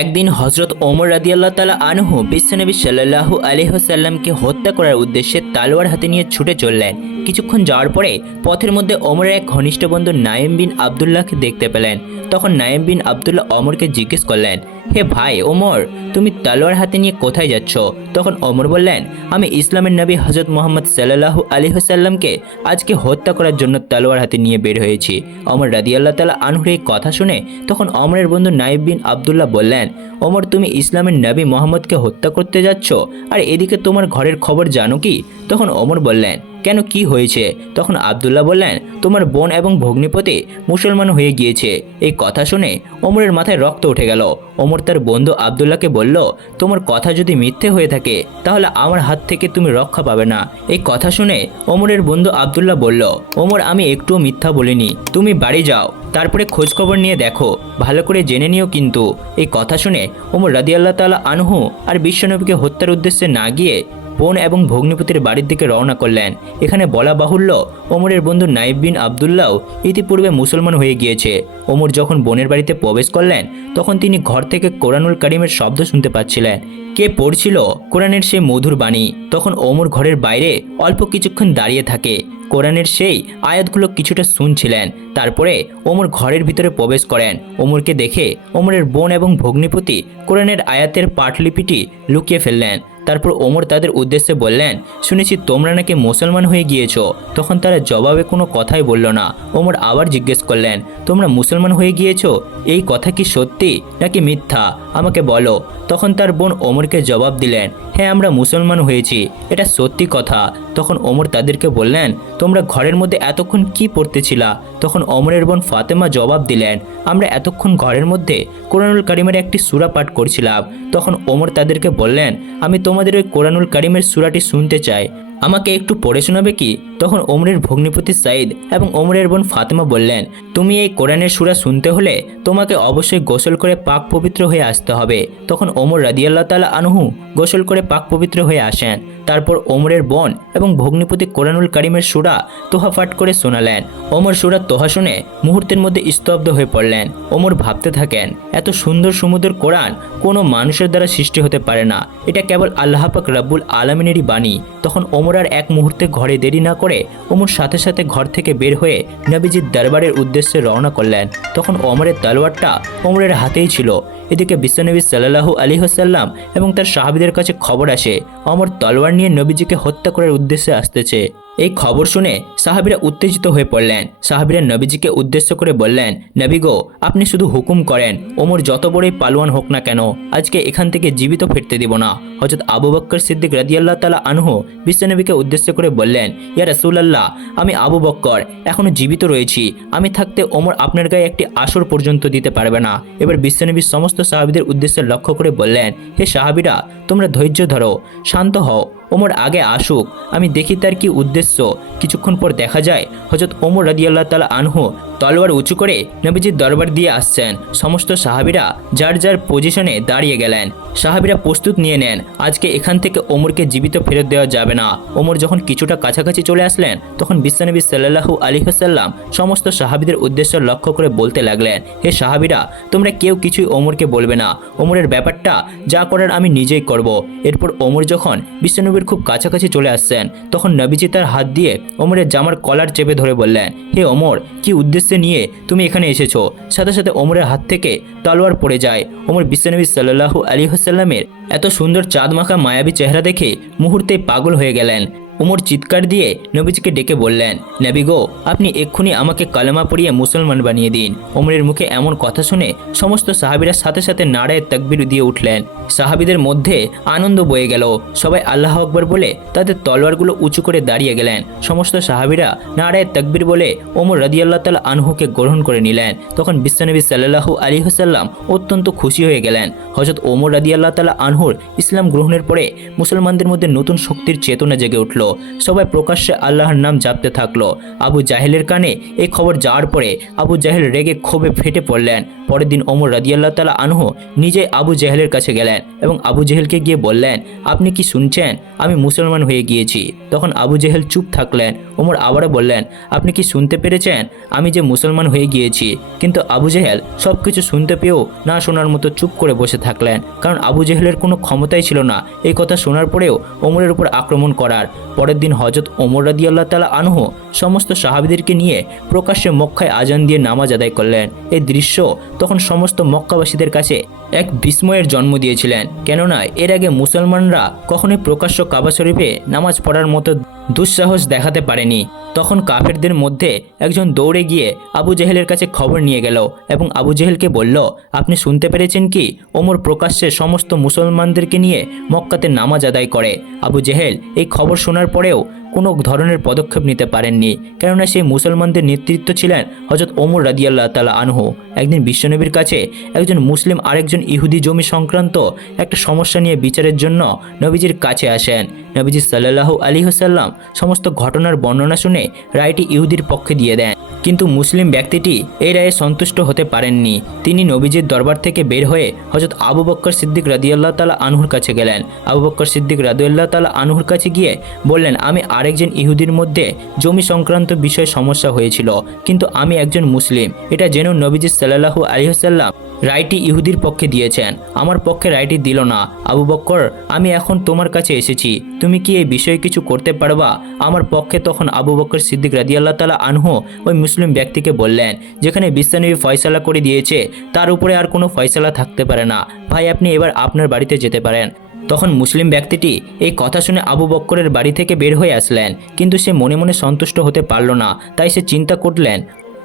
একদিন হজরত ওমর রাদিয়াল্লাহ তালা আনহু বিশ্বনবী সাল্লাহু আলহ্লামকে হত্যা করার উদ্দেশ্যে তালোয়ার হাতে নিয়ে ছুটে চললেন। কিছুক্ষণ যাওয়ার পরে পথের মধ্যে ওমরের এক ঘনিষ্ঠ বন্ধু নায়েম বিন আবদুল্লাহকে দেখতে পেলেন। তখন নায়েম বিন আবদুল্লাহ অমরকে জিজ্ঞেস করলেন হে ভাই ওমর, তুমি তলোয়ার হাতে নিয়ে কোথায় যাচ্ছ? তখন ওমর বললেন, আমি ইসলামের নবী হজরত মোহাম্মদ সাল্লাহু আলী হাসাল্লামকে আজকে হত্যা করার জন্য তলোয়ার হাতে নিয়ে বের হয়েছি। অমর রাদিয়াল্লাহ তালা আনহুর এই কথা শুনে তখন অমরের বন্ধু নাইব বিন আবদুল্লাহ বললেন, ওমর, তুমি ইসলামের নবী মোহাম্মদকে হত্যা করতে যাচ্ছ? আর এদিকে তোমার ঘরের খবর জানো কি? তখন ওমর বললেন কেন কি হয়েছে? তখন আবদুল্লাহ বললেন, তোমার বোন এবং ভগ্নিপতি মুসলমান হয়ে গিয়েছে। এই কথা শুনে ওমরের মাথায় রক্ত উঠে গেল। ওমর তার বন্ধু আবদুল্লাহকে বলল, তোমার কথা যদি মিথ্যে হয়ে থাকে, তাহলে আমার হাত থেকে তুমি রক্ষা পাবে না। এই কথা শুনে ওমরের বন্ধু আবদুল্লাহ বলল, ওমর, আমি একটুও মিথ্যা বলিনি। তুমি বাড়ি যাও, তারপরে খোঁজখবর নিয়ে দেখো। ভালো করে জেনে নিও কিন্তু। এই কথা শুনে ওমর রাদিয়াল্লাহ তালা আনহু আর বিশ্বনবীকে হত্যার উদ্দেশ্যে না গিয়ে বোন এবং ভগ্নিপতির বাড়ির দিকে রওনা করলেন। এখানে বলা বাহুল্য, ওমরের বন্ধু নাইব বিন আবদুল্লাহ ইতিপূর্বে মুসলমান হয়ে গিয়েছে। ওমর যখন বোনের বাড়িতে প্রবেশ করলেন, তখন তিনি ঘর থেকে কোরআনুল করিমের শব্দ শুনতে পাচ্ছিলেন। কে পড়ছিল? কোরআনের সেই মধুর বাণী। তখন ওমর ঘরের বাইরে অল্প কিছুক্ষণ দাঁড়িয়ে থাকে। কোরআনের সেই আয়াতগুলো কিছুটা শুনছিলেন। তারপরে ওমর ঘরের ভিতরে প্রবেশ করেন। ওমরকে দেখে ওমরের বোন এবং ভগ্নিপতি কোরআনের আয়াতের পাঠলিপিটি লুকিয়ে ফেললেন। তারপর ওমর তাদের উদ্দেশ্যে বললেন, শুনেছি তোমরা নাকি মুসলমান হয়ে গিয়েছ। তখন তারা জবাবে কোনো কথাই বলল না। ওমর আবার জিজ্ঞেস করলেন, তোমরা মুসলমান হয়ে গিয়েছো? এই কথা কি সত্যি নাকি মিথ্যা? আমাকে বলো। তখন তার বোন ওমরকে জবাব দিলেন হ্যাঁ আমরা মুসলমান হয়েছি, এটা সত্যি কথা। তখন ওমর তাদেরকে বললেন, তোমরা ঘরের মধ্যে এতক্ষণ কি পড়তেছিলা? তখন অমরের বোন ফাতেমা জবাব দিলেন, আমরা এতক্ষণ ঘরের মধ্যে কোরআনুল কারিমের একটি সূরা পাঠ করছিলাম। তখন ওমর তাদেরকে বললেন, আমি তোমাদের ওই কোরআনুল কারিমের সুরাটি শুনতে চাই। আমাকে একটু পড়ে শোনাবে কি? তখন ওমরের ভগ্নিপতি সাইদ এবং ওমরের বোন ফাতেমা বললেন, তুমি এই কোরআনের সুরা শুনতে হলে তোমাকে অবশ্যই গোসল করে পাক পবিত্র হয়ে আসতে হবে। তখন ওমর রাদিয়াল্লাহ তালা আনহু গোসল করে পাক পবিত্র হয়ে আসেন। তারপর ওমরের বোন এবং ভগ্নিপতি কোরআনুল কারিমের সুরা তোহা ফাট করে শোনালেন। ওমর সুরা তোহা শুনে মুহূর্তের মধ্যে স্তব্ধ হয়ে পড়লেন। ওমর ভাবতে থাকেন, এত সুন্দর সমুদ্র কোরআন কোনো মানুষের দ্বারা সৃষ্টি হতে পারে না। এটা কেবল আল্লাহ পাক রাব্বুল আলমিনেরই বাণী। তখন ওমর আর এক মুহূর্তে ঘরে দেরি না করে অমর সাথে সাথে ঘর থেকে বের হয়ে নবীজির দরবারের উদ্দেশ্যে রওনা করলেন। তখন অমরের তলোয়ারটা অমরের হাতেই ছিল। এদিকে বিশ্বনবী সাল্লাহু আলী হাসাল্লাম এবং তার সাহাবিদের কাছে খবর আসে অমর তলোয়ার নিয়ে নবীজিকে হত্যা করার উদ্দেশ্যে আসতেছে। এই খবর শুনে সাহাবিরা উত্তেজিত হয়ে পড়লেন। সাহাবিরা নবীজিকে উদ্দেশ্য করে বললেন, নবী গো, আপনি শুধু হুকুম করেন, ওমর যত বড়ই পালোয়ান হোক না কেন, আজকে এখান থেকে জীবিত ফিরতে দিব না। হজরত আবু বক্কর সিদ্দিক রাদিয়াল্লাহ তালা আনহু বিশ্বনবীকে উদ্দেশ্য করে বললেন, ইয়া রাসূলুল্লাহ, আমি আবু বক্কর, এখনও জীবিত রয়েছি। আমি থাকতে ওমর আপনার গায়ে একটি আসর পর্যন্ত দিতে পারবে না। এবার বিশ্বনবীর সমস্ত সাহাবিদের উদ্দেশ্যে লক্ষ্য করে বললেন, হে সাহাবিরা, তোমরা ধৈর্য ধরো, শান্ত হও। ওমর আগে আসুক। আমি দেখি তার কি উদ্দেশ্য। কিছুক্ষণ পর দেখা যায় হজরত ওমর রাদিয়াল্লাহ তালা আনহু তলোয়ার উঁচু করে নবীজির দরবার দিয়ে আসছেন। সমস্ত সাহাবিরা যার যার পজিশনে দাঁড়িয়ে গেলেন। সাহাবিরা প্রস্তুত নিয়ে নেন, আজকে এখান থেকে ওমরকে জীবিত ফেরত দেওয়া যাবে না। ওমর যখন কিছুটা কাছাকাছি চলে আসলেন, তখন বিশ্বনবী সাল্লাহু আলী হাসাল্লাম সমস্ত সাহাবিদের উদ্দেশ্য লক্ষ্য করে বলতে লাগলেন, হে সাহাবিরা, তোমরা কেউ কিছুই ওমরকে বলবে না। ওমরের ব্যাপারটা যা করার আমি নিজেই করব। এরপর ওমর যখন বিশ্বনবীর খুব কাছাকাছি চলে আসছেন, তখন নবীজি তার হাত দিয়ে ওমরের জামার কলার চেপে ধরে বললেন, হে ওমর, কি উদ্দেশ্যে নিয়ে তুমি এখানে এসেছ। সাথে সাথে ওমরের হাত থেকে তলোয়ার পড়ে যায়। ওমর বিশ্বনবী সাল্লাহু আলী হাসাল্লামের এত সুন্দর চাঁদ মাখা মায়াবী চেহারা দেখে মুহূর্তে পাগল হয়ে গেলেন। উমর চিৎকার দিয়ে নবীজিকে ডেকে বললেন, নবী গো, আপনি এক্ষুনি আমাকে কালেমা পড়িয়ে মুসলমান বানিয়ে দিন। ওমরের মুখে এমন কথা শুনে সমস্ত সাহাবিরা সাথে সাথে নাড়ায় তাকবির দিয়ে উঠলেন। সাহাবিদের মধ্যে আনন্দ বয়ে গেল। সবাই আল্লাহ আকবর বলে তাদের তলোয়ারগুলো উঁচু করে দাঁড়িয়ে গেলেন। সমস্ত সাহাবিরা নাড়ায় তাকবির বলে ওমর রাদিয়াল্লাহ তালা আনহুকে গ্রহণ করে নিলেন। তখন বিশ্বনবী সাল্লাহু আলী হাসাল্লাম অত্যন্ত খুশি হয়ে গেলেন। হজরত ওমর রাদিয়াল্লাহ তালা আনহুর ইসলাম গ্রহণের পরে মুসলমানদের মধ্যে নতুন শক্তির চেতনা জেগে উঠল। লাগল সবাই প্রকাশ্যে আল্লাহর নাম জাপতে থাকল। আবু জাহেলের কানে এই খবর যাওয়ার পরে আবু জাহেল রেগে ক্ষোভে ফেটে পড়লেন। পরের দিন ওমর রাদিয়াল্লাহ তালা আনহু নিজে আবু জাহেলের কাছে গেলেন এবং আবু জেহেলকে গিয়ে বললেন, আপনি কি শুনছেন? আমি মুসলমান হয়ে গিয়েছি। তখন আবু জেহেল চুপ থাকলেন। ওমর আবারও বললেন, আপনি কি শুনতে পেরেছেন? আমি যে মুসলমান হয়ে গিয়েছি। কিন্তু আবু জেহেল সব কিছু শুনতে পেয়েও না শোনার মতো চুপ করে বসে থাকলেন। কারণ আবু জেহেলের কোনো ক্ষমতাই ছিল না। এই কথা শোনার পরেও ওমরের উপর আক্রমণ করার। পরের দিন হজরত ওমর রাদি আল্লাহ তালা আনহ সমস্ত সাহাবিদেরকে নিয়ে প্রকাশ্যে মক্কায় আজান দিয়ে নামাজ আদায় করলেন। এই দৃশ্য তখন সমস্ত মক্কাবাসীদের কাছে এক বিস্ময়ের জন্ম দিয়েছিলেন। কেননা এর আগে মুসলমানরা কখনোই প্রকাশ্য কাবা শরীফে নামাজ পড়ার মতো দুঃসাহস দেখাতে পারেনি। তখন কাফেরদের মধ্যে একজন দৌড়ে গিয়ে আবু জেহেলের কাছে খবর নিয়ে গেল এবং আবু জেহেলকে বলল, আপনি শুনতে পেরেছেন কি? ওমর প্রকাশ্যে সমস্ত মুসলমানদেরকে নিয়ে মক্কাতে নামাজ আদায় করে। আবু জেহেল এই খবর শোনার পরেও কোনো ধরনের পদক্ষেপ নিতে পারেননি। কেননা সেই মুসলমানদের নেতৃত্ব ছিলেন হজরত ওমর রাদিয়াল্লাহ তালা আনহু। একদিন বিশ্বনবীর কাছে একজন মুসলিম আরেকজন ইহুদি জমি সংক্রান্ত একটা সমস্যা নিয়ে বিচারের জন্য নবীজির কাছে আসেন। নবীজি সাল্লাহ আলী হাসাল্লাম সমস্ত ঘটনার বর্ণনা শুনে রায়টি ইহুদির পক্ষে দিয়ে দেন। কিন্তু মুসলিম ব্যক্তিটি এই রায়ে সন্তুষ্ট হতে পারেননি। তিনি নবীজির দরবার থেকে বের হয়ে হজরত আবু বক্কর সিদ্দিক রাদিয়াল্লাহ তালা আনহুর কাছে গেলেন। আবু বক্কর সিদ্দিক রাদিয়াল্লাহ তালা আনহুর কাছে গিয়ে বললেন, আমি আরেকজন ইহুদির মধ্যে জমি সংক্রান্ত বিষয়ে সমস্যা হয়েছিল, কিন্তু আমি একজন মুসলিম। এটা যেন নবীজি সাল্লাহু আলিহাসাল্লাম রায়টি ইহুদির পক্ষে দিয়েছেন। আমার পক্ষে রায়টি দিল না। আবু বক্কর, আমি এখন তোমার কাছে এসেছি। তুমি কি এই বিষয়ে কিছু করতে পারবা? আমার পক্ষে তখন আবু বক্কর সিদ্দিক রাদিয়াল্লাহ তালা আনহু ওই মুসলিম ব্যক্তিকে বললেন, যেখানে বিস্তানবী ফয়সালা করে দিয়েছে, তার উপরে আর কোনো ফয়সালা থাকতে পারে না। ভাই, আপনি এবার আপনার বাড়িতে যেতে পারেন। তখন মুসলিম ব্যক্তিটি এই কথা শুনে আবু বক্করের বাড়ি থেকে বের হয়ে আসলেন, কিন্তু সে মনে মনে সন্তুষ্ট হতে পারল না, তাই সে চিন্তা করলেন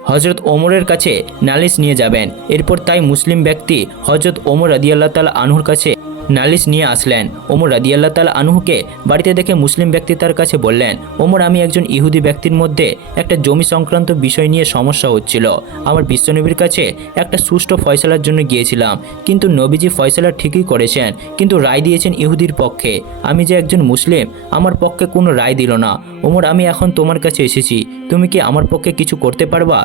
হজরত ওমরের কাছে নালিশ নিয়ে যাবেন। এরপর তাই মুসলিম ব্যক্তি হজরত ওমর আদিয়াল্লাহ তাল আনহুর কাছে নালিশ নিয়ে আসলেন। ওমর রাদিয়াল্লাহ তালা আনহুকে বাড়িতে দেখে মুসলিম ব্যক্তি তার কাছে বললেন, ওমর, আমি একজন ইহুদি ব্যক্তির মধ্যে একটা জমি সংক্রান্ত বিষয় নিয়ে সমস্যা হচ্ছিল। আমার বিশ্বনবীর কাছে একটা সুষ্ঠু ফয়সালার জন্য গিয়েছিলাম। কিন্তু নবীজি ফয়সালা ঠিকই করেছেন, কিন্তু রায় দিয়েছেন ইহুদির পক্ষে। আমি যে একজন মুসলিম, আমার পক্ষে কোনো রায় দিল না। ওমর, আমি এখন তোমার কাছে এসেছি। তুমি কি আমার পক্ষে কিছু করতে পারবা?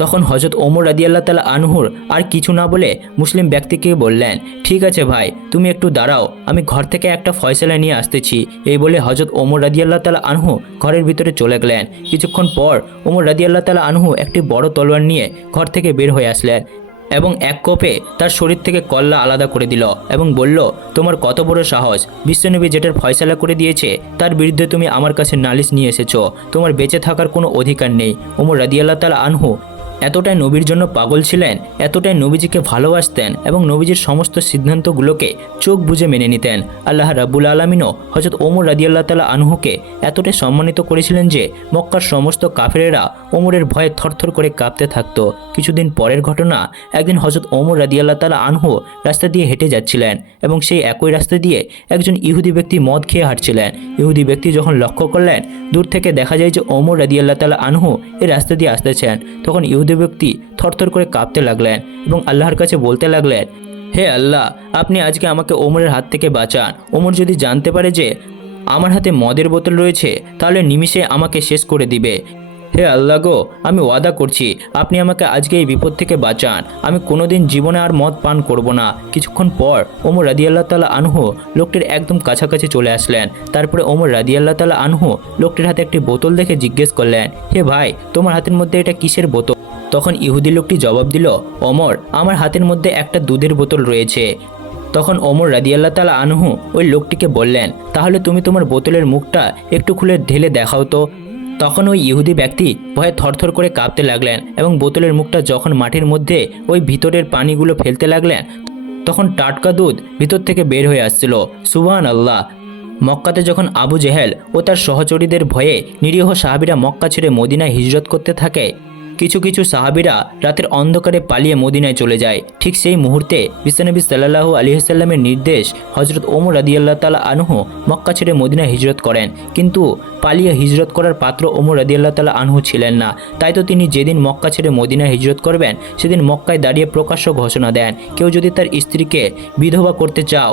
তখন হজরত ওমর রাদিয়াল্লাহ তালা আনহুর আর কিছু না বলে মুসলিম ব্যক্তিকে বললেন, ঠিক আছে ভাই, তুমি একটু দাঁড়াও, আমি ঘর থেকে একটা ফয়সালা নিয়ে আসতেছি। এই বলে হজরত ওমর রাদিয়াল্লাহ তালা আনহু ঘরের ভিতরে চলে গেলেন। কিছুক্ষণ পর ওমর রাদিয়াল্লাহ তালা আনহু একটি বড় তলোয়ার নিয়ে ঘর থেকে বের হয়ে আসলেন এবং এক কোপে তার শরীর থেকে কল্লা আলাদা করে দিল এবং বলল, তোমার কত বড় সাহস বিশ্বনবী যেটার ফয়সালা করে দিয়েছে, তার বিরুদ্ধে তুমি আমার কাছে নালিশ নিয়ে এসেছ, তোমার বেঁচে থাকার কোনো অধিকার নেই। ওমর রাদিয়াল্লাহ তালা আনহু এতটাই নবীর জন্য পাগল ছিলেন, এতটাই নবীজিকে ভালোবাসতেন এবং নবীজির সমস্ত সিদ্ধান্তগুলোকে চোখ বুঝে মেনে নিতেন। আল্লাহ রাব্বুল আলমিনও হজরত ওমর রাদিয়াল্লাহ তালা আনহুকে এতটাই সম্মানিত করেছিলেন যে মক্কার সমস্ত কাফেরেরা ওমরের ভয়ে থরথর করে কাঁপতে থাকতো। কিছুদিন পরের ঘটনা, একদিন হজরত ওমর রাদিয়াল্লাহ তালা আনহু রাস্তা দিয়ে হেঁটে যাচ্ছিলেন এবং সেই একই রাস্তা দিয়ে একজন ইহুদি ব্যক্তি মদ খেয়ে হাঁটছিলেন। ইহুদি ব্যক্তি যখন লক্ষ্য করলেন, দূর থেকে দেখা যায় যে ওমর রাদিয়াল্লাহ তালা আনহু এই রাস্তা দিয়ে আসতেছেন। তখন ইহুদি ব্যক্তি থরথর করে কাঁপতে লাগলেন এবং আল্লাহর কাছে বলতে লাগলেন, হে আল্লাহ, আপনি আজকে আমাকে ওমরের হাত থেকে বাঁচান। ওমর যদি জানতে পারে যে আমার হাতে মদের বোতল রয়েছে, তাহলে নিমিষে আমাকে শেষ করে দিবে। হে আল্লাহ গো, আমি ওয়াদা করছি, আপনি আমাকে আজকে এই বিপদ থেকে বাঁচান। আমি কোনোদিন জীবনে আর মদ পান করব না। কিছুক্ষণ পর ওমর রাদিয়াল্লাহ তালা আনহু লোকটির একদম কাছাকাছি চলে আসলেন। তারপরে ওমর রাদিয়াল্লাহ তালা আনহু লোকটির হাতে একটি বোতল দেখে জিজ্ঞেস করলেন, হে ভাই, তোমার হাতের মধ্যে এটা কিসের বোতল? তখন ইহুদি লোকটি জবাব দিল অমর আমার হাতের মধ্যে একটা দুধের বোতল রয়েছে। তখন ওমর রাদিয়াল্লাহ তালা আনহু ওই লোকটিকে বললেন, তাহলে তুমি তোমার বোতলের মুখটা একটু খুলে ঢেলে দেখাও তো। তখন ওই ইহুদি ব্যক্তি ভয়ে থরথর করে কাঁপতে লাগলেন এবং বোতলের মুখটা যখন মাটির মধ্যে ওই ভিতরের পানিগুলো ফেলতে লাগলেন, তখন টাটকা দুধ ভিতর থেকে বের হয়ে আসছিল। সুবহান আল্লাহ মক্কাতে যখন আবু জেহেল ও তার সহচরীদের ভয়ে নিরীহ সাহাবিরা মক্কা ছেড়ে মদিনায় হিজরত করতে থাকে কিছু কিছু সাহাবিরা রাতের অন্ধকারে পালিয়ে মদিনায় চলে যায়। ঠিক সেই মুহূর্তে বিশ্বনবী সাল্লাহু আলিহাসাল্লামের নির্দেশ হজরত ওমর রাদিয়াল্লাহ তালা আনহু মক্কা ছেড়ে মদিনায় হিজরত করেন। কিন্তু পালিয়ে হিজরত করার পাত্র ওমর রাদিয়াল্লাহ তালা আনহু ছিলেন না। তাই তো তিনি যেদিন মক্কা ছেড়ে মদিনায় হিজরত করবেন, সেদিন মক্কায় দাঁড়িয়ে প্রকাশ্য ঘোষণা দেন। কেউ যদি তার স্ত্রীকে বিধবা করতে চাও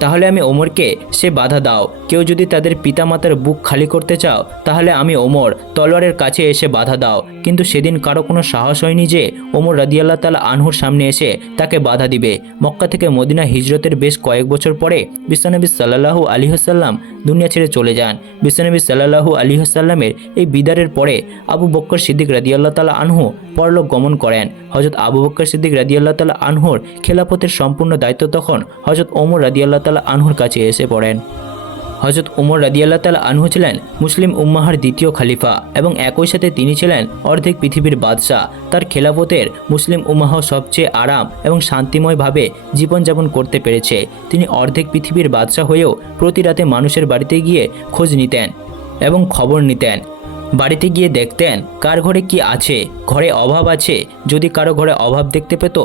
তাহলে আমি ওমরকে সে বাধা দাও। কেউ যদি তাদের পিতামাতার বুক খালি করতে চাও, তাহলে আমি ওমর তলোয়ারের কাছে এসে বাধা দাও। কিন্তু সেদিন কারও কোনো সাহস হয়নি যে ওমর রাদিয়াল্লাহ তালা আনহুর সামনে এসে তাকে বাধা দিবে। মক্কা থেকে মদিনা হিজরতের বেশ কয়েক বছর পরে বিশ্বনবী সাল্লাহু আলী হাসাল্লাম দুনিয়া ছেড়ে চলে যান। বিশ্বনবী সাল্লাহু আলী হাসাল্লামের এই বিদারের পরে আবু বক্কর সিদ্দিক রাদিয়াল্লাহ তালা আনহু পরলোক গমন করেন। হজরত আবু বক্কর সিদ্দিক রাদিয়াল্লাহ তালা আনহুর খেলাফতের সম্পূর্ণ দায়িত্ব তখন হজরত ওমর রাদিয়াল্লাহ তালা আনহুর কাছে এসে পড়েন। হজরত উমর রাদিয়াল্লাহ তালা আনহু ছিলেন মুসলিম উম্মাহার দ্বিতীয় খালিফা এবং একই সাথে তিনি ছিলেন অর্ধেক পৃথিবীর বাদশাহ। তার খেলাফতের মুসলিম উম্মাহ সবচেয়ে আরাম এবং শান্তিময়ভাবে জীবনযাপন করতে পেরেছে। তিনি অর্ধেক পৃথিবীর বাদশাহ হয়েও প্রতি রাতে মানুষের বাড়িতে গিয়ে খোঁজ নিতেন এবং খবর নিতেন। বাড়িতে গিয়ে দেখতেন, কার ঘরে কি আছে? ঘরে অভাব আছে? যদি কারও ঘরে অভাব দেখতে পেত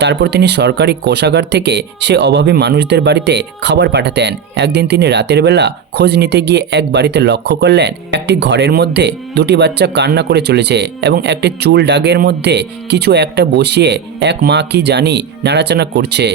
তারপর তিনি সরকারি কোষাগার থেকে সে অভাবী মানুষদের বাড়িতে খাবার পাঠাতেন। একদিন তিনি রাতের বেলা খোঁজ নিতে গিয়ে এক বাড়িতে লক্ষ্য করলেন, একটি ঘরের মধ্যে দুটি বাচ্চা কান্না করে চলেছে এবং একটি চুল ডাগের মধ্যে কিছু একটা বসিয়ে এক মা কি জানি নাড়াচানা করছে।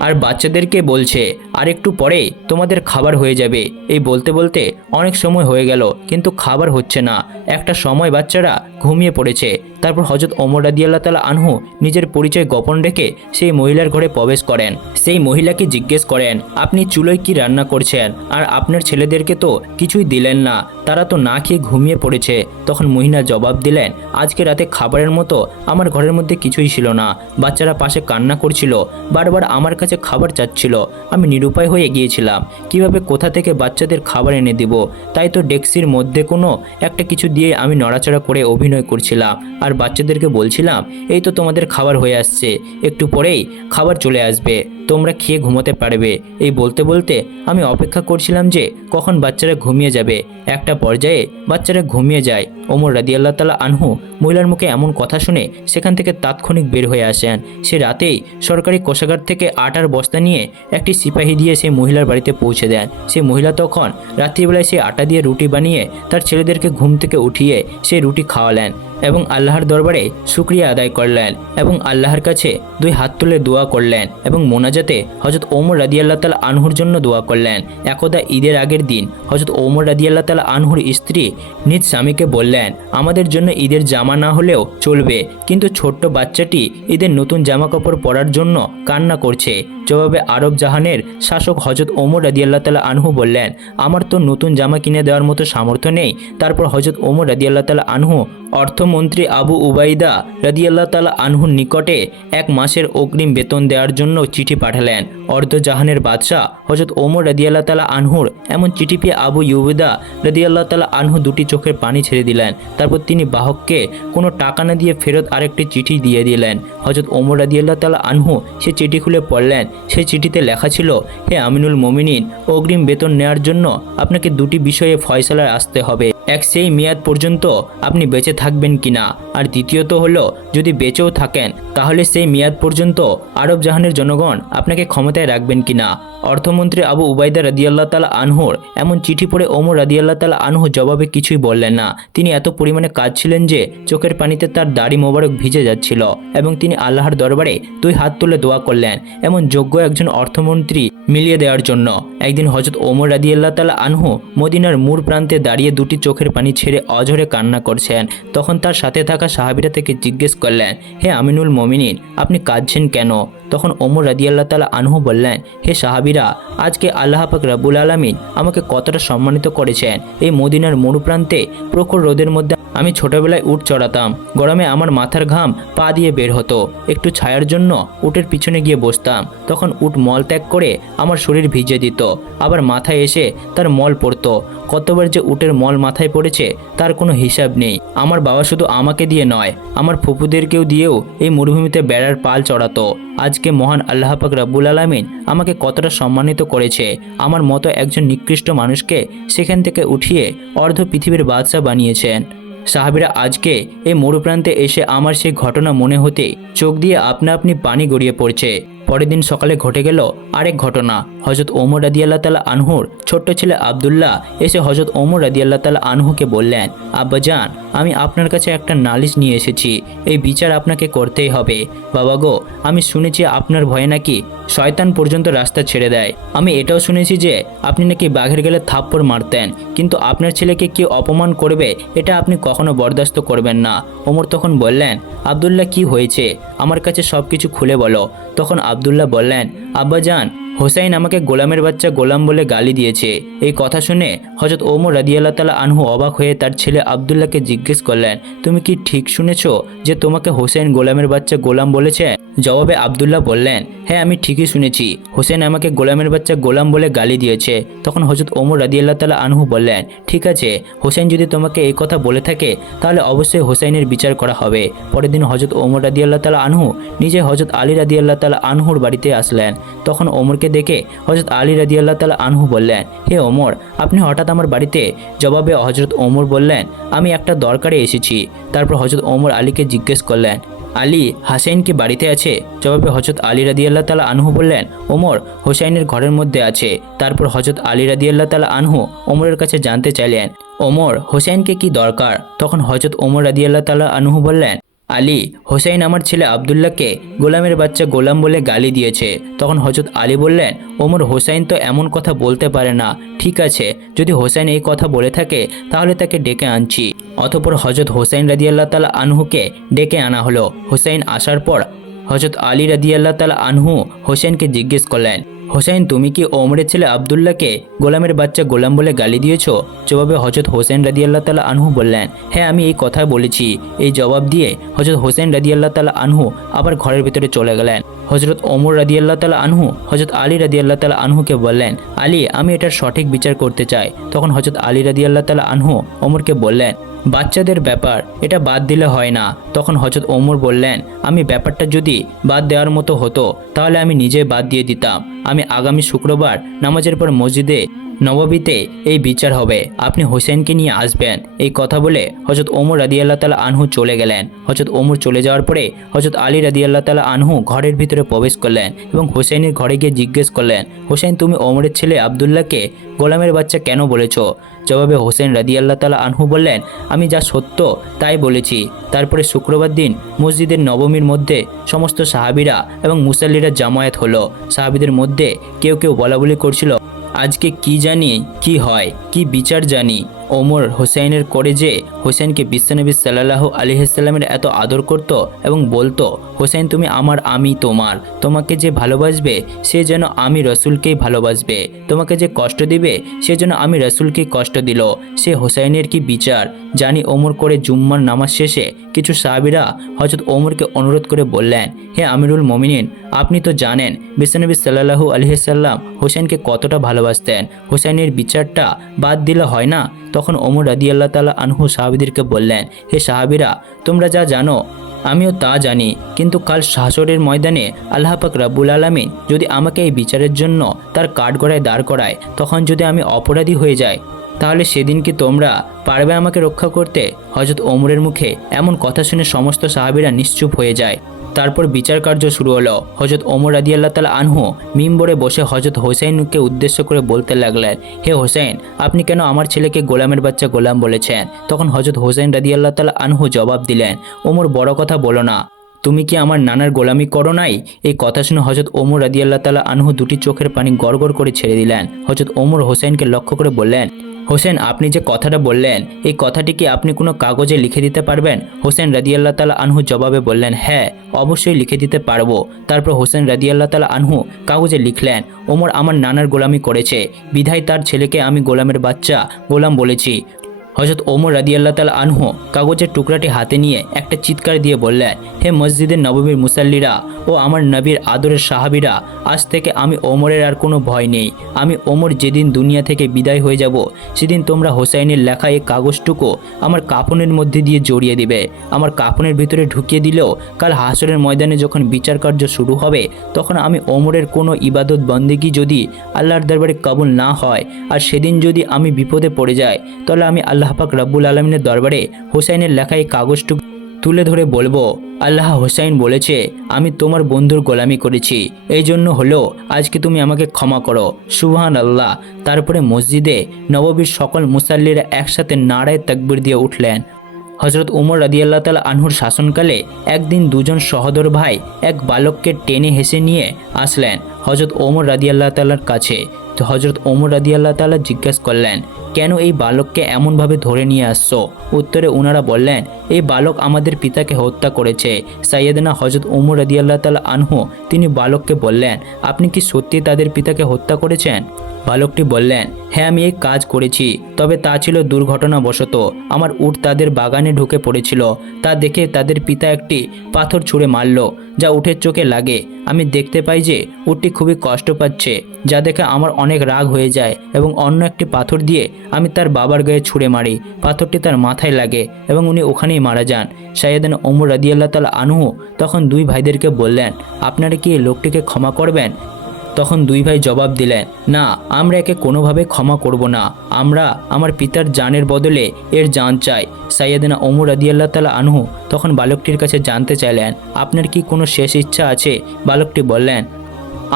আর বাচ্চাদেরকে বলছে, আর একটু পরে তোমাদের খাবার হয়ে যাবে। এই বলতে বলতে অনেক সময় হয়ে গেল, কিন্তু খাবার হচ্ছে না। একটা সময় বাচ্চারা ঘুমিয়ে পড়েছে। তারপর হজরত ওমর রাদিয়াল্লাহ তালা আনহু নিজের পরিচয় গোপন রেখে সেই মহিলার ঘরে প্রবেশ করেন। সেই মহিলাকে জিজ্ঞেস করেন, আপনি চুলোয় কি রান্না করছেন? আর আপনার ছেলেদেরকে তো কিছুই দিলেন না। তারা তো না খেয়ে ঘুমিয়ে পড়েছে। তখন মহিলা জবাব দিলেন, আজকে রাতে খাবারের মতো আমার ঘরের মধ্যে কিছুই ছিল না। বাচ্চারা পাশে কান্না করছিল, বারবার আমার কাছে খাবার চাচ্ছিল। আমি নিরুপায় হয়ে গিয়েছিলাম। কীভাবে কোথা থেকে বাচ্চাদের খাবার এনে দেব? তাই তো ডেক্সির মধ্যে কোনো একটা কিছু দিয়ে আমি নড়াচড়া করে অভিনয় করছিলাম। আর বাচ্চাদেরকে বলছিলাম, এই তো তোমাদের খাবার হয়ে আসছে। একটু পরেই খাবার চলে আসবে। তোমরা খেয়ে ঘুমোতে পারবে। এই বলতে বলতে আমি অপেক্ষা করছিলাম যে কখন বাচ্চারা ঘুমিয়ে যাবে। একটা পর্যায়ে বাচ্চারা ঘুমিয়ে যায়। ওমর রাদিয়াল্লাহ তালা আনহু মহিলার মুখে এমন কথা শুনে সেখান থেকে তাৎক্ষণিক বের হয়ে আসেন। সে রাতেই সরকারি কোষাগার থেকে আটার বস্তা নিয়ে একটি সিপাহি দিয়ে সেই মহিলার বাড়িতে পৌঁছে দেন। সে মহিলা তখন রাত্রিবেলায় সেই আটা দিয়ে রুটি বানিয়ে তার ছেলেদেরকে ঘুম থেকে উঠিয়ে সেই রুটি খাওয়ালেন এবং আল্লাহর দরবারে শুক্রিয়া আদায় করলেন এবং আল্লাহর কাছে দুই হাত তুলে দোয়া করলেন এবং মোনাজাতে হজরত ওমর রাদিয়াল্লাহ তালা আনহুর জন্য দোয়া করলেন। একদা ঈদের আগের দিন হজরত ওমর রাদিয়াল্লাহ তালা আনহুর স্ত্রী নিজ স্বামীকে বললেন, আমাদের জন্য ঈদের জামা না হলেও চলবে, কিন্তু ছোট্ট বাচ্চাটি ঈদের নতুন জামা কাপড় পরার জন্য কান্না করছে। জবাবে আরব জাহানের শাসক হজরত ওমর রাদিয়াল্লাহ তালা আনহু বললেন, আমার তো নতুন জামা কিনে দেওয়ার মতো সামর্থ্য নেই। তারপর হজরত ওমর রাদিয়াল্লাহ তালা আনহু অর্থমন্ত্রী আবু উবাইদা রাদিয়াল্লাহ তালা আনহুর নিকটে এক মাসের অগ্রিম বেতন দেওয়ার জন্য চিঠি পাঠালেন। অর্ধজাহানের বাদশাহ হজরত ওমর রাদিয়াল্লাহ তালা আনহুর এমন চিঠি পেয়ে আবু ইউবিদা রাদিয়াল্লাহ তালা আনহু দুটি চোখের পানি ছেড়ে দিলেন। তারপর তিনি বাহককে কোনো টাকা না দিয়ে ফেরত আরেকটি চিঠি দিয়ে দিলেন। হজরত ওমর রাদিয়াল্লাহ তালা আনহু সে চিঠি খুলে পড়লেন। সেই চিঠিতে লেখা ছিল, হে আমিনুল মোমিনিন, অগ্রিম বেতন নেওয়ার জন্য আপনাকে দুটি বিষয়ে ফয়সালায় আসতে হবে। এক সেই মেয়াদ পর্যন্ত আপনি বেঁচে থাকবেন কিনা? আর দ্বিতীয়ত হলো, যদি বেঁচেও থাকেন, তাহলে সেই মেয়াদ পর্যন্ত আরব জাহানের জনগণ আপনাকে ক্ষমতায় রাখবেন কিনা? অর্থমন্ত্রী আবু উবাইদা রাদিয়াল্লাহ তালা আনহুর এমন চিঠি পড়ে ওমর রাদিয়াল্লাহ তালা আনহু জবাবে কিছুই বললেন না। তিনি এত পরিমাণে কাজ ছিলেন যে চোখের পানিতে তার দাড়ি মোবারক ভিজে যাচ্ছিল এবং তিনি আল্লাহর দরবারে দুই হাত তুলে দোয়া করলেন এমন যোগ্য একজন অর্থমন্ত্রী মিলিয়ে দেওয়ার জন্য। একদিন হজরত ওমর রাদিয়াল্লাহ তালা আনহু মদিনার মূর প্রান্তে দাঁড়িয়ে দুটি চোখের পানি ছেড়ে অঝরে কান্না করছেন। তখন তার সাথে থাকা সাহাবিরা থেকে জিজ্ঞেস করলেন, হে আমিনুল মমিনিন, আপনি কাঁদছেন কেন? তখন ওমর রাদিয়াল্লাহ তালা আনহু বললেন, হে সাহাবিরা, আজকে আল্লাহ পাক রাবুল আলমিন আমাকে কতটা সম্মানিত করেছেন। এই মদিনার মরুপ্রান্তে প্রখর রোদের মধ্যে আমি ছোটবেলায় উট চড়াতাম। গরমে আমার মাথার ঘাম পা দিয়ে বের হতো। একটু ছায়ার জন্য উটের পিছনে গিয়ে বসতাম। তখন উট মল ত্যাগ করে আমার শরীর ভিজে দিত। আবার মাথায় এসে তার মল পড়তো। কতবার যে উটের মল মাথায় পড়েছে, তার কোনো হিসাব নেই। আমার বাবা শুধু আমাকে দিয়ে নয়, আমার ফুপুদেরকেও দিয়েও এই মরুভূমিতে বেড়ার পাল চড়াতো। আজকে মহান আল্লাহ পাক রাব্বুল আলামিন আমাকে কতটা সম্মানিত করেছে। আমার মতো একজন নিকৃষ্ট মানুষকে সেখান থেকে উঠিয়ে অর্ধ পৃথিবীর বাদশাহ বানিয়েছেন। সাহাবিরা আজকে এই মরুপ্রান্তে এসে আমার সেই ঘটনা মনে হতে চোখ দিয়ে আপনা আপনি পানি গড়িয়ে পড়ছে। পরের দিন সকালে ঘটে গেল আরেক ঘটনা। হজরত ওমর রাদি আল্লাহ তালা আনহুর ছোট্ট ছেলে আবদুল্লাহ এসে হজরত ওমর রাদি আল্লাহ তালা আনহুকে বললেন আব্বাজান আমি আপনার কাছে একটা নালিশ নিয়ে এসেছি। এই বিচার আপনাকে করতেই হবে। বাবা গো, আমি শুনেছি আপনার ভয়ে নাকি শয়তান পর্যন্ত রাস্তা ছেড়ে দেয়। আমি এটাও শুনেছি যে আপনি নাকি বাঘের গেলে থাপ্পড় মারতেন। কিন্তু আপনার ছেলেকে কেউ অপমান করবে, এটা আপনি কখনো বরদাস্ত করবেন না। ওমর তখন বললেন, আবদুল্লাহ, কি হয়েছে? আমার কাছে সব কিছু খুলে বলো। তখন আবদুল্লাহ বললেন আব্বাজান হোসাইন আমাকে গোলামের বাচ্চা গোলাম বলে গালি দিয়েছে। এই কথা শুনে হজরত ওমর রাদিয়াল্লাহ তালা আনহু অবাক হয়ে তার ছেলে আবদুল্লাহকে জিজ্ঞেস করলেন, তুমি কি ঠিক শুনেছ যে তোমাকে হোসেন গোলামের বাচ্চা গোলাম বলেছে? জবাবে আবদুল্লাহ বললেন হ্যাঁ আমি ঠিকই শুনেছি। হোসেন আমাকে গোলামের বাচ্চা গোলাম বলে গালি দিয়েছে। তখন হজরত ওমর রাদিয়াল্লাহ তালা আনহু বললেন, ঠিক আছে, হোসেন যদি তোমাকে এই কথা বলে থাকে, তাহলে অবশ্যই হোসেনের বিচার করা হবে। পরের দিন হজরত ওমর রাদিয়াল্লাহ তালা আনহু নিজে হজরত আলী রাদিয়াল্লাহ তালা আনহুর বাড়িতে আসলেন। তখন ওমরকে দেখে হজরত আলী রাদিয়াল্লাহ তালা আনহু বললেন, হে ওমর, আপনি হঠাৎ আমার বাড়িতে? জবাবে হজরত ওমর বললেন, আমি একটা দরকারে এসেছি। তারপর হজরত ওমর আলীকে জিজ্ঞেস করলেন আলী হাসাইন কি বাড়িতে আছে। জবাবে হজরত আলী রাদিয়াল্লাহ তালা আনহু বললেন, ওমর হোসাইনের ঘরের মধ্যে আছে। তারপর হজরত আলী রাদিয়াল্লাহ তালা আনহু ওমরের কাছে জানতে চাইলেন, ওমর হোসাইনকে কি দরকার? তখন হজরত ওমর রাদিয়াল্লাহ তালা আনহু বললেন আলী হোসেন আমার ছেলে আবদুল্লাহকে গোলামের বাচ্চা গোলাম বলে গালি দিয়েছে। তখন হজরত আলী বললেন, ওমর হোসাইন তো এমন কথা বলতে পারে না। ঠিক আছে, যদি হোসেন এই কথা বলে থাকে, তাহলে তাকে ডেকে আনছি। অতপর হজরত হোসেন রাদিয়াল্লাহ তালা আনহুকে ডেকে আনা হলো। হোসেন আসার পর হজরত আলী রাদিয়াল্লাহ তালা আনহু হোসেনকে জিজ্ঞেস করলেন হোসেন, তুমি কি ওমরের ছেলে আবদুল্লাহকে গোলামের বাচ্চা গোলাম বলে গালি দিয়েছ? জবাবে হজরত হোসেন রাদিয়াল্লাহ তালা আনহু বললেন হ্যাঁ আমি এই কথা বলেছি। এই জবাব দিয়ে হজরত হোসেন রাদিয়াল্লাহ তালা আনহু আবার ঘরের ভিতরে চলে গেলেন। হজরত ওমর রাদিয়াল্লাহ তালা আনহু হজরত আলী রাদিয়াল্লাহ তালা আনহুকে বললেন, আলী, আমি এটার সঠিক বিচার করতে চাই। তখন হজরত আলী রাদিয়াল্লাহ তালা আনহু ওমরকে বললেন বাচ্চাদের ব্যাপার, এটা বাদ দিলে হয় না। তখন হজরত ওমর বললেন, আমি ব্যাপারটা যদি বাদ দেওয়ার মতো হতো, তাহলে আমি নিজে বাদ দিয়ে দিতাম। আমি আগামী শুক্রবার নামাজের পর মসজিদে নববীতে এই বিচার হবে। আপনি হোসেনকে নিয়ে আসবেন। এই কথা বলে হজরত ওমর রাদিয়াল্লাহ তালা আনহু চলে গেলেন। হজরত ওমর চলে যাওয়ার পরে হজরত আলী রাদিয়াল্লাহ তালা আনহু ঘরের ভিতরে প্রবেশ করলেন এবং হোসেনের ঘরে গিয়ে জিজ্ঞেস করলেন, হোসেন, তুমি ওমরের ছেলে আবদুল্লাহকে গোলামের বাচ্চা কেন বলেছ? জবাবে হোসেন রাদিয়াল্লাহ তালা আনহু বললেন, আমি যা সত্য তাই বলেছি। তারপরে শুক্রবার দিন মসজিদের নবমীর মধ্যে সমস্ত সাহাবিরা এবং মুসাল্লিরা জামায়াত হলো। সাহাবিদের মধ্যে কেউ কেউ বলাবলি করছিল আজকে কি জানি কি হয় কি বিচার জানি। ওমর হোসেনের করে যে হোসেনকে বিশ্বনবী সাল্লাহ আলিহাস্লামের এত আদর করত এবং বলতো, হোসেন, তুমি আমার আমি তোমার। তোমাকে যে ভালোবাসবে, সে যেন আমি রসুলকেই ভালোবাসবে। তোমাকে যে কষ্ট দিবে, সে যেন আমি রসুলকেই কষ্ট দিল। সে হোসাইনের কি বিচার? জানি ওমর করে জুম্মার নামাজ শেষে কিছু সাহাবিরা হজরত ওমরকে অনুরোধ করে বললেন, হে আমিরুল মমিনিন, আপনি তো জানেন, বিশ্বনবী সাল্লাহু আলহিসাল্লাম হোসেনকে কতটা ভালোবাসতেন। হোসেনের বিচারটা বাদ দিলে হয় না? তখন ওমর রাদি আল্লাহ তালা আনহু সাহাবিদেরকে বললেন, হে সাহাবিরা, তোমরা যা জানো, আমিও তা জানি। কিন্তু কাল শাসরের ময়দানে আল্লাহ পাক রাব্বুল আলমিন যদি আমাকে এই বিচারের জন্য তার কাঠগড়ায় দাঁড় করায়, তখন যদি আমি অপরাধী হয়ে যাই, তাহলে সেদিন কি তোমরা পারবে আমাকে রক্ষা করতে? হজরত ওমরের মুখে এমন কথা শুনে সমস্ত সাহাবিরা নিশ্চুপ হয়ে যায়। তারপর বিচার কার্য শুরু হলো। হজরত ওমর রাদি আল্লাহ তালা আনহু মিম্বরে বসে হজরত হোসেনকে উদ্দেশ্য করে বলতে লাগলেন, হে হোসেন আপনি কেন আমার ছেলেকে গোলামের বাচ্চা গোলাম বলেছেন? তখন হজরত হোসেন রাদি আল্লাহ তালা আনহু জবাব দিলেন, ওমর, বড় কথা বলো না। তুমি কি আমার নানার গোলামি করো নাই? এই কথা শুনে হজরত ওমর রাদি আল্লাহ তালা আনহু দুটি চোখের পানি গড়গড় করে ছেড়ে দিলেন। হজরত ওমর হোসেনকে লক্ষ্য করে বললেন হোসেন, আপনি যে কথাটা বললেন, এই কথাটি কি আপনি কোনো কাগজে লিখে দিতে পারবেন? হোসেন রাদিয়াল্লাহ তালা আনহু জবাবে বললেন হ্যাঁ অবশ্যই লিখে দিতে পারব। তারপর হোসেন রাদিয়াল্লাহ তালা আনহু কাগজে লিখলেন, ওমর আমার নানার গোলামি করেছে। বিধায় তার ছেলেকে আমি গোলামের বাচ্চা গোলাম বলেছি। হজরত ওমর রাদিয়াল্লাহ তাল আনহু কাগজের টুকরাটি হাতে নিয়ে একটা চিৎকার দিয়ে বললেন, হে মসজিদের নবমীর মুসাল্লিরা ও আমার নবীর আদরের সাহাবিরা, আজ থেকে আমি ওমরের আর কোনো ভয় নেই। আমি ওমর যেদিন দুনিয়া থেকে বিদায় হয়ে যাব, সেদিন তোমরা হোসাইনের লেখা এই কাগজটুকু আমার কাফনের মধ্যে দিয়ে জড়িয়ে দিবে। আমার কাফনের ভিতরে ঢুকিয়ে দিলেও কাল হাসরের ময়দানে যখন বিচার কার্য শুরু হবে, তখন আমি ওমরের কোনো ইবাদত বন্দেগি যদি আল্লাহর দরবারে কবুল না হয়, আর সেদিন যদি আমি বিপদে পড়ে যাই, তাহলে আমি আল্লাহ পাক রব্বুল আলমিনের দরবারে হোসাইনের লেখা এই কাগজটুকু তুলে ধরে বলব, আল্লাহ হোসাইন বলেছে, আমি তোমার বন্ধুর গোলামি করেছি। এই জন্য হলো, আজকে তুমি আমাকে ক্ষমা করো। সুবহান আল্লাহ তারপরে মসজিদে নববীর সকল মুসাল্লিরা একসাথে নাড়ায় তাকবির দিয়ে উঠলেন। হজরত উমর রাদিয়াল্লাহ তালা আনহুর শাসনকালে একদিন দুজন সহদর ভাই এক বালককে টেনে হেসে নিয়ে আসলেন। হজরত ওমর রাদিয়াল্লাহ তালার কাছে। তো হজরত ওমর রাদিয়াল্লাহ তালা জিজ্ঞেস করলেন, কেন এই বালককে এমনভাবে ধরে নিয়ে আসছো? উত্তরে ওনারা বললেন, এই বালক আমাদের পিতাকে হত্যা করেছে। সাইয়েদনা হজরত ওমর রাদিয়াল্লাহ তালা আনহু, তিনি বালককে বললেন, আপনি কি সত্যি তাদের পিতাকে হত্যা করেছেন? বালকটি বললেন হ্যাঁ আমি এই কাজ করেছি, তবে তা ছিল দুর্ঘটনাবশত। আমার উট তাদের বাগানে ঢুকে পড়েছিল। তা দেখে তাদের পিতা একটি পাথর ছুঁড়ে মারল। যা উঠের চোখে লাগে। আমি দেখতে পাই যে উটটি খুবই কষ্ট পাচ্ছে, যা দেখে আমার অনেক রাগ হয়ে যায় এবং অন্য একটি পাথর দিয়ে আমি তার বাবার গায়ে ছুঁড়ে মারি। পাথরটি তার মাথায় লাগে এবং উনি ওখানেই মারা যান। সাইয়েদান ওমর রাদিয়াল্লাহ তালা আনহু তখন দুই ভাইদেরকে বললেন, আপনারা কি এই লোকটিকে ক্ষমা করবেন? তখন দুই ভাই জবাব দিলেন, না, আমরা একে কোনোভাবে ক্ষমা করব না। আমরা আমার পিতার জানের বদলে এর জান চাই। সাইয়াদিনা ওমর আদিয়াল্লাহ তালা আনহু তখন বালকটির কাছে জানতে চাইলেন, আপনার কি কোনো শেষ ইচ্ছা আছে? বালকটি বললেন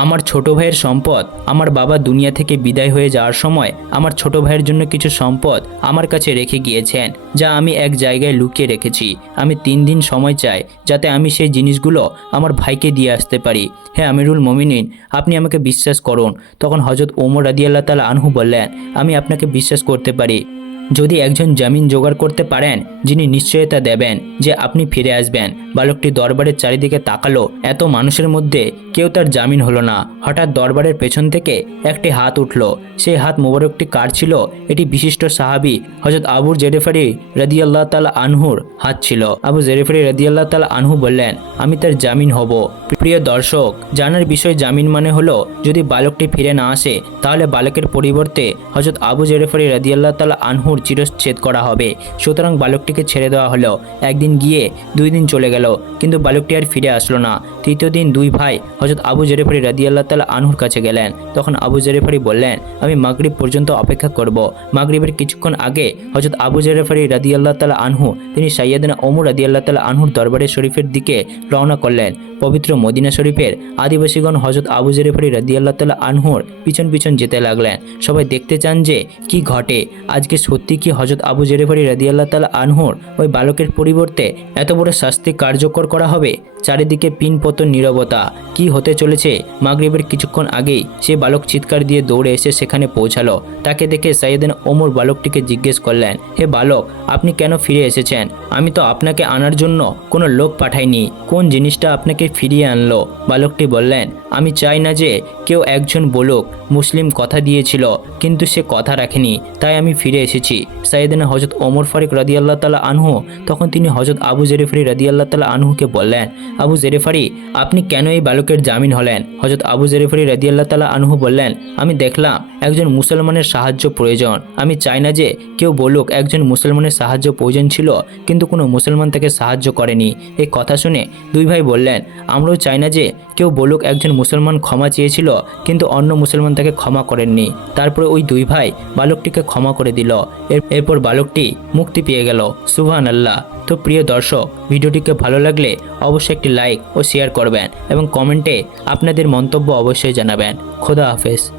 আমার ছোট ভাইয়ের সম্পদ, আমার বাবা দুনিয়া থেকে বিদায় হয়ে যাওয়ার সময় আমার ছোট ভাইয়ের জন্য কিছু সম্পদ আমার কাছে রেখে গিয়েছেন, যা আমি এক জায়গায় লুকিয়ে রেখেছি। আমি তিন দিন সময় চাই যাতে আমি সেই জিনিসগুলো আমার ভাইকে দিয়ে আসতে পারি। হ্যাঁ আমিরুল মমিনিন, আপনি আমাকে বিশ্বাস করুন। তখন হজরত ওমর রাদিয়াল্লাহ তালা আনহু বললেন, আমি আপনাকে বিশ্বাস করতে পারি। যদি একজন জামিন জোগাড় করতে পারেন, যিনি নিশ্চয়তা দেবেন যে আপনি ফিরে আসবেন। বালকটি দরবারের চারিদিকে তাকালো। এত মানুষের মধ্যে কেউ তার জামিন হলো না। হঠাৎ দরবারের পেছন থেকে একটি হাত উঠল। সেই হাত মোবারকটি কার ছিল? এটি বিশিষ্ট সাহাবি হজরত আবুর জেরেফারি রাদিয়াল্লাহ তালা আনহুর হাত ছিল। আবু জেরেফারি রাদিয়াল্লাহ তালা আনহু বললেন, আমি তার জামিন হব। প্রিয় দর্শক, জানার বিষয় জামিন মানে হলো, যদি বালকটি ফিরে না আসে, তাহলে বালকের পরিবর্তে হজরত আবু জেরেফারি রাদিয়াল্লাহ তালা আনহুর চিরচ্ছেদ করা হবে। সুতরাং বালকটিকে ছেড়ে দেওয়া হলো। একদিন গিয়ে দুই দিন চলে গেল, কিন্তু বালকটি আর ফিরে আসলো না। তৃতীয় দিন দুই ভাই হজরত আবু জেরেফারি রাদিয়াল্লাহ তালা আনহুর কাছে গেলেন। তখন আবু জেরেফারি বললেন, আমি মাগরিব পর্যন্ত অপেক্ষা করব। মাগরিবের কিছুক্ষণ আগে হজরত আবু জেরেফারি রাদিয়াল্লাহ তালা আনহু, তিনি সাইয়াদিনা ওমর রাদিয়াল্লাহ তালা আনহুর দরবারের শরীফের দিকে রওনা করলেন। পবিত্র মদিনা শরীফের আদিবাসীগণ হজরত আবু জেরেফারি রাদিয়াল্লাহ তালা আনহুর পিছন পিছন যেতে লাগলেন। সবাই দেখতে চান যে কি ঘটে। আজকে সত্যি কি হজরত আবু জেরেফারি রাদিয়াল্লাহ তাল আনহুর ওই বালকের পরিবর্তে এত বড় শাস্তি কার্যকর করা হবে? চারিদিকে পিনপতন নীরবতা। কি হতে চলেছে? মাগরিবের কিছুক্ষণ আগেই সে বালক চিৎকার দিয়ে দৌড়ে এসে সেখানে পৌঁছালো। তাকে দেখে সাইয়েদিন ওমর বালকটিকে জিজ্ঞেস করলেন, হে বালক, আপনি কেন ফিরে এসেছেন? আমি তো আপনাকে আনার জন্য কোনো লোক পাঠাইনি। কোন জিনিসটা আপনাকে ফিরিয়ে আনলো? বালকটি বললেন, আমি চাই না যে কেউ একজন বলুক, মুসলিম কথা দিয়েছিল, কিন্তু সে কথা রাখেনি, তাই আমি ফিরে এসেছি। সাইয়েদিনা হজরত ওমর ফারিক রাদিয়াল্লাহ তালা আনহু, তখন তিনি হজরত আবু জেরিফারি রাদিয়াল্লাহ তালা আনহুকে বললেন আবু জেরেফারি, আপনি কেন এই বালকের জামিন হলেন? হজরত আবু জেরিফারি রাদিয়াল্লাহ তালা আনহু বললেন, আমি দেখলাম একজন মুসলমানের সাহায্য প্রয়োজন। আমি চাই না যে কেউ বলুক একজন মুসলমানের সাহায্য প্রয়োজন ছিল, কিন্তু কোনো মুসলমান তাকে সাহায্য করেনি। এই কথা শুনে দুই ভাই বললেন, আমরাও চাই না যে কেউ বলুক একজন মুসলমান ক্ষমা চেয়েছিল, কিন্তু অন্য মুসলমান তাকে ক্ষমা করেননি। তারপরে ওই দুই ভাই বালকটিকে ক্ষমা করে দিল। এর- এরপর বালকটি মুক্তি পেয়ে গেল। সুবহান আল্লাহ তো প্রিয় দর্শক, ভিডিওটিকে ভালো লাগলে অবশ্যই একটি লাইক ও শেয়ার করবেন এবং কমেন্টে আপনাদের মন্তব্য অবশ্যই জানাবেন। খোদা হাফেজ।